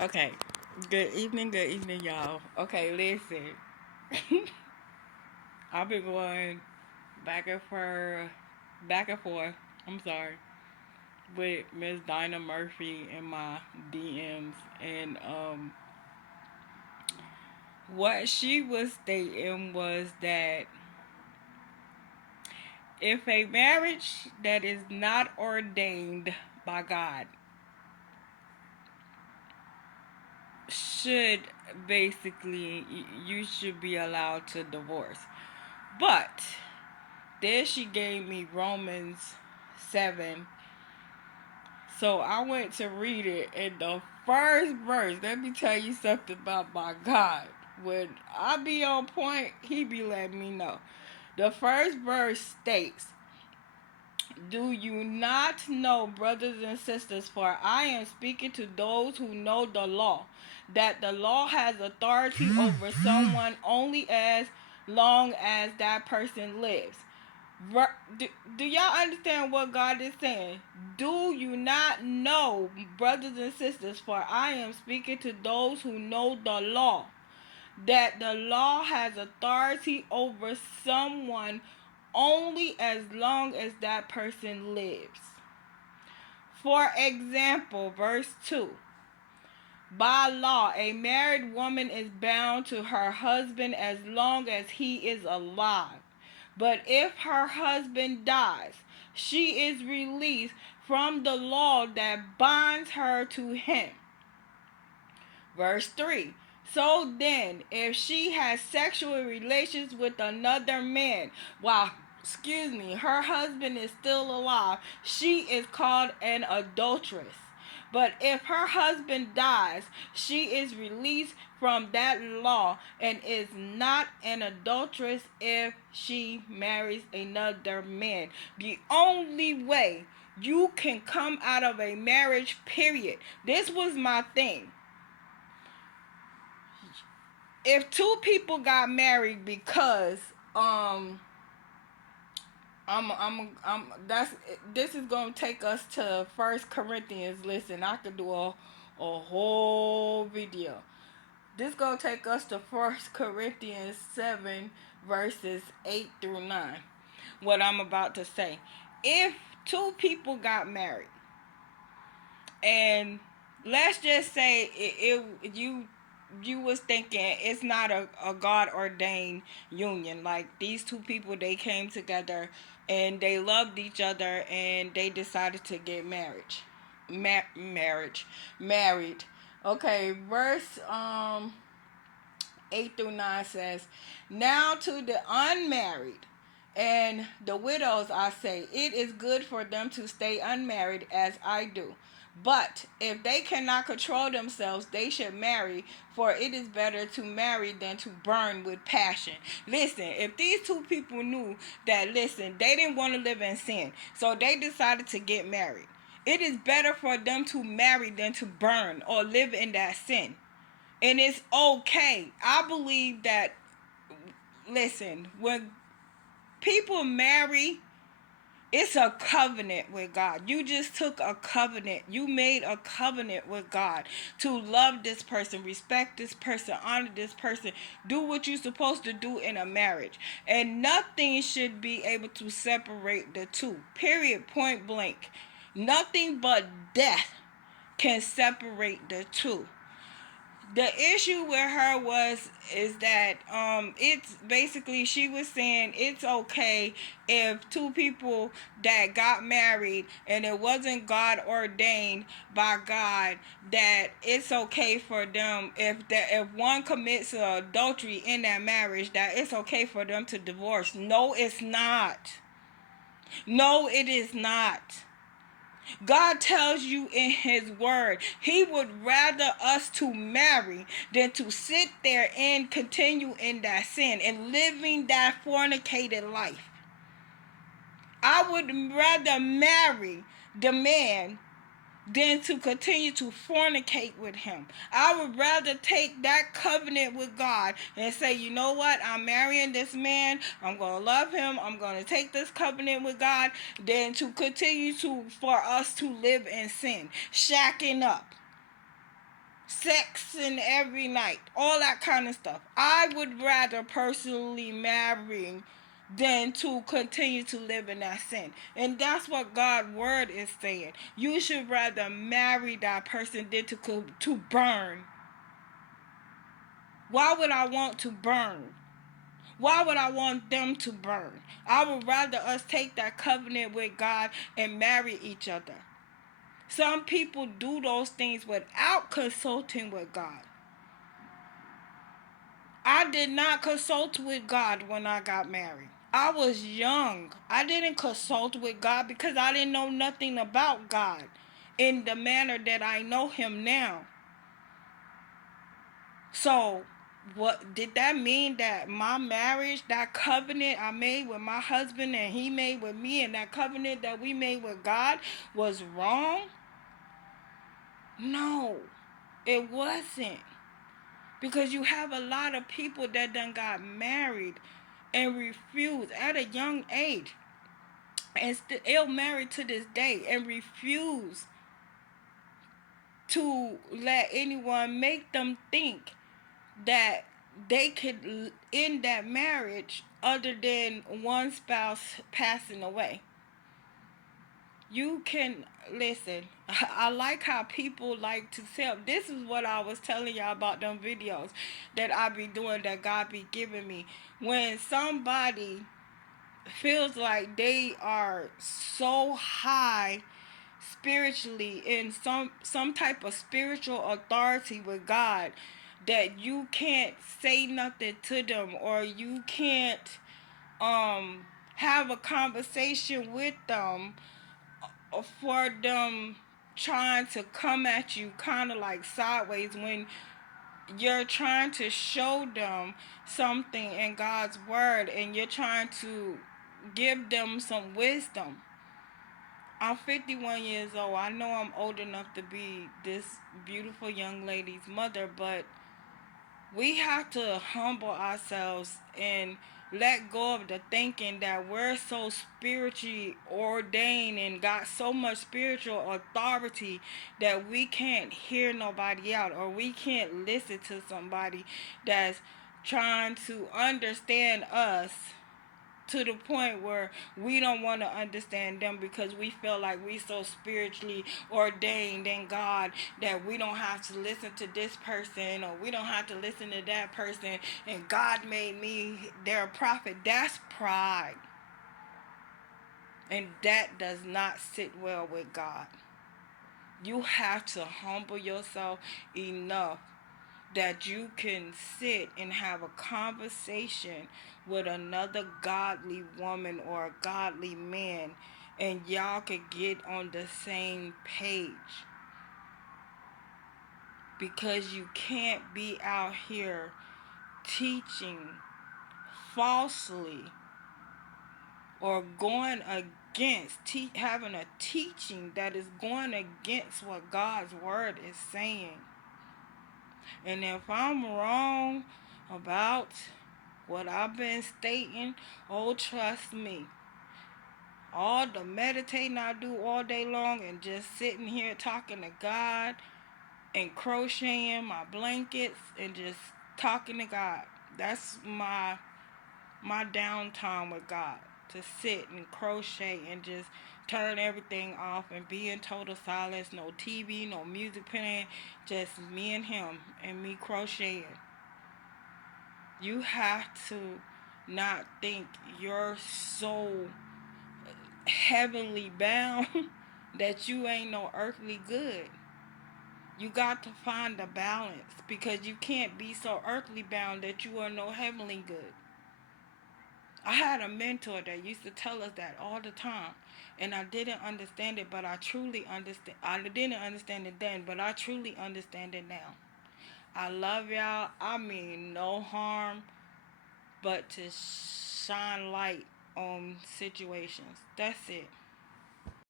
Okay. Good evening, y'all. Okay, listen. I've been going back and forth, back and forth. I'm sorry, with Miss Dinah Murphy in my DMs, and what she was stating was that if a marriage that is not ordained by God should basically you should be allowed to divorce. But then she gave me Romans 7. So I went to read it, and the first verse, let me tell you something about my God. When I be on point, he be letting me know. The first verse states, "Do you not know, brothers and sisters, for I am speaking to those who know the law, that the law has authority over someone only as long as that person lives." Do y'all understand what God is saying? Do you not know, brothers and sisters, for I am speaking to those who know the law, that the law has authority over someone only as long as that person lives. For example, verse 2. By law, a married woman is bound to her husband as long as he is alive. But if her husband dies, she is released from the law that binds her to him. Verse 3. So then, if she has sexual relations with another man while her husband is still alive, she is called an adulteress. But if her husband dies, she is released from that law and is not an adulteress if she marries another man. The only way you can come out of a marriage, period. This was my thing. If two people got married because I'm that's this is gonna take us to First Corinthians. Listen, I could do a whole video. This gonna take us to First Corinthians 7 verses 8 through 9. What I'm about to say. If two people got married and let's just say you was thinking it's not a God ordained union. Like these two people, they came together and they loved each other and they decided to get married. Okay, verse 8 through 9 says, "Now to the unmarried and the widows I say, it is good for them to stay unmarried as I do. But if they cannot control themselves, they should marry, for it is better to marry than to burn with passion." Listen, if these two people knew that, listen, they didn't want to live in sin, so they decided to get married. It is better for them to marry than to burn or live in that sin. And it's okay. I believe that, listen, when people marry, it's a covenant with God. You just took a covenant. You made a covenant with God to love this person, respect this person, honor this person, do what you're supposed to do in a marriage. And nothing should be able to separate the two. Period. Point blank. Nothing but death can separate the two. The issue with her is that it's basically, she was saying it's okay if two people that got married and it wasn't God ordained by God, that it's okay for them if one commits adultery in that marriage, that it's okay for them to divorce. No, it's not. No, it is not. God tells you in his word, he would rather us to marry than to sit there and continue in that sin and living that fornicated life. I would rather marry the man than to continue to fornicate with him. I would rather take that covenant with God and say, you know what, I'm marrying this man, I'm going to love him, I'm going to take this covenant with God, than to continue for us to live in sin, shacking up. sex and every night, all that kind of stuff. I would rather personally marry than to continue to live in that sin. And that's what God's word is saying. You should rather marry that person than to burn. Why would I want to burn? Why would I want them to burn? I would rather us take that covenant with God and marry each other. Some people do those things without consulting with God. I did not consult with God when I got married. I was young. I didn't consult with God because I didn't know nothing about God in the manner that I know Him now. So, what did that mean that my marriage, that covenant I made with my husband and he made with me, and that covenant that we made with God was wrong? No, it wasn't. Because you have a lot of people that done got married and refused at a young age and still married to this day and refuse to let anyone make them think that they could end that marriage other than one spouse passing away. You can listen. I like how people like to tell. This is what I was telling y'all about them videos that I be doing, that God be giving me. When somebody feels like they are so high spiritually, in some type of spiritual authority with God, that you can't say nothing to them, or you can't have a conversation with them, for them trying to come at you kind of like sideways when you're trying to show them something in God's word and you're trying to give them some wisdom. I'm 51 years old. I know I'm old enough to be this beautiful young lady's mother, but we have to humble ourselves and let go of the thinking that we're so spiritually ordained and got so much spiritual authority that we can't hear nobody out, or we can't listen to somebody that's trying to understand us to the point where we don't want to understand them because we feel like we so spiritually ordained in God that we don't have to listen to this person, or we don't have to listen to that person, and God made me their prophet. That's pride. And that does not sit well with God. You have to humble yourself enough that you can sit and have a conversation with another godly woman or a godly man, and y'all could get on the same page. Because you can't be out here teaching falsely or going against having a teaching that is going against what God's word is saying. And if I'm wrong about what I've been stating, oh, trust me. All the meditating I do all day long and just sitting here talking to God and crocheting my blankets and just talking to God. That's my downtime with God. To sit and crochet and just turn everything off and be in total silence. No TV, no music playing. Just me and Him and me crocheting. You have to not think you're so heavenly bound that you ain't no earthly good. You got to find the balance, because you can't be so earthly bound that you are no heavenly good. I had a mentor that used to tell us that all the time, and I didn't understand it, but I truly understand. I didn't understand it then, but I truly understand it now. I love y'all. I mean no harm, but to shine light on situations. That's it.